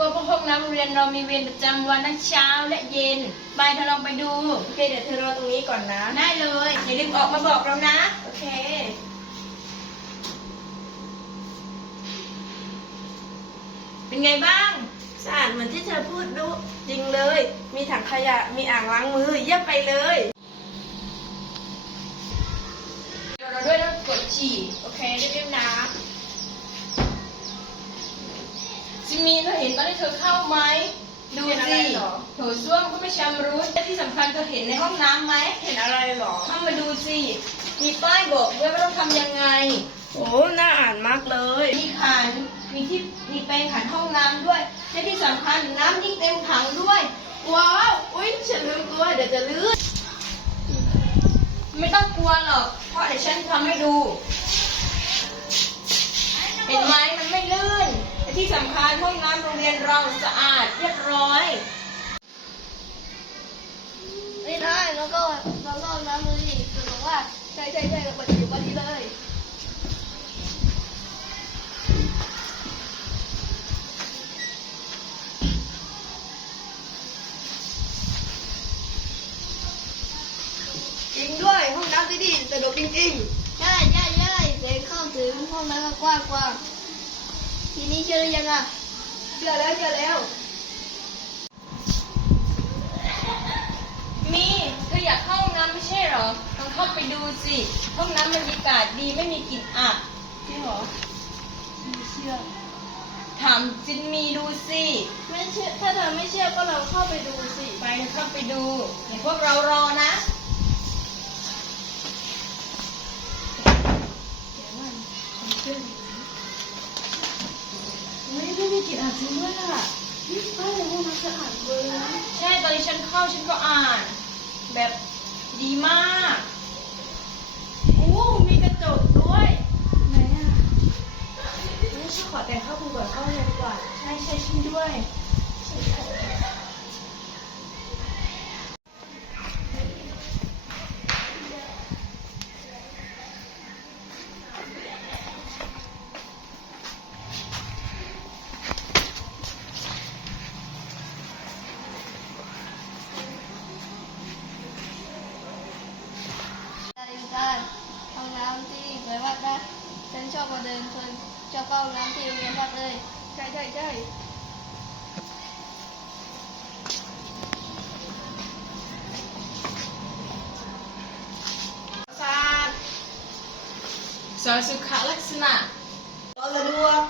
ต้องกลัวเพราะห้องน้ำโรงเรียนเรามีเวรประจำวันทั้งเช้าและเย็นไปเธอลองไปดูโอเคเดี๋ยวเธอรอตรงนี้ก่อนนะ ได้เลยอย่าลืมออกมาบอกเรานะ โอเค เป็นไงบ้าง สะอาดเหมือนที่เธอพูดดูจริงเลย มีถังขยะมีอ่างล้างมือเยี่ยมไปเลยเราด้วยแล้วกดฉี่โอเคเรียบๆนะ จิมมี่เธอเห็นตอนที่เธอเข้าไหมดูเห็นอะไรสิเหรอ โถส้วมก็ไม่ชำรุดและที่สำคัญเธอเห็นในห้องน้ำไหมเห็นอะไรหรอ เข้ามาดูสิมีป้ายบอกด้วยว่าต้องทำยังไง โอ้น่าอ่านมากเลย มีขัน มีที่ มีแปรงขันห้องน้ำด้วย และที่สำคัญน้ำยิ่งเต็มถังด้วย ว้าว อุ้ยฉันลืมตัวเดี๋ยวจะลื่นไม่ต้องกลัวหรอก เพราะเดี๋ยวฉันทำให้ดูำโรงเรียนเราสะอาดเรียบร้อย ไม่ได้แล้วก็แล้วก็น้ำมือดิคือบอกว่าใช่ใช่ใช่เราเปิดอยู่วันนี้เลยจริงด้วยห้องน้ำที่ดีสะดวกจริงใช่ใช่ใช่เคยเข้าถึงห้องน้ำก็กว้างกว้างทีนี้เชื่อหรือยังอะๆ เชื่อแล้วเชื่อแล้ว มีเธออยากเข้าห้องน้ำไม่ใช่เหรอลองเข้าไปดูสิห้องน้ำบรรยากาศดีไม่มีกลิ่นอับจริงเหรอไม่เชื่อถามจินมีดูสิไม่เชื่อถ้าเธอไม่เชื่อก็ลองเข้าไปดูสิไปเธอเข้าไปดูเดี๋ยวพวกเรารอนะไม่ได้มีกลิ่นอับจริงด้วยอะนี่ป้ายในห้องน้ำสะอาดเลยนะ ใช่ตอนที่ฉันเข้าฉันก็อ่าน แบบดีมาก ชอบมาเดินคนชอบเข้าห้องน้ำที่โรงเรียนวัดเลย ใช่ใช่ใช่สาสตร์สอนสุขลักษณะตอนสะดวก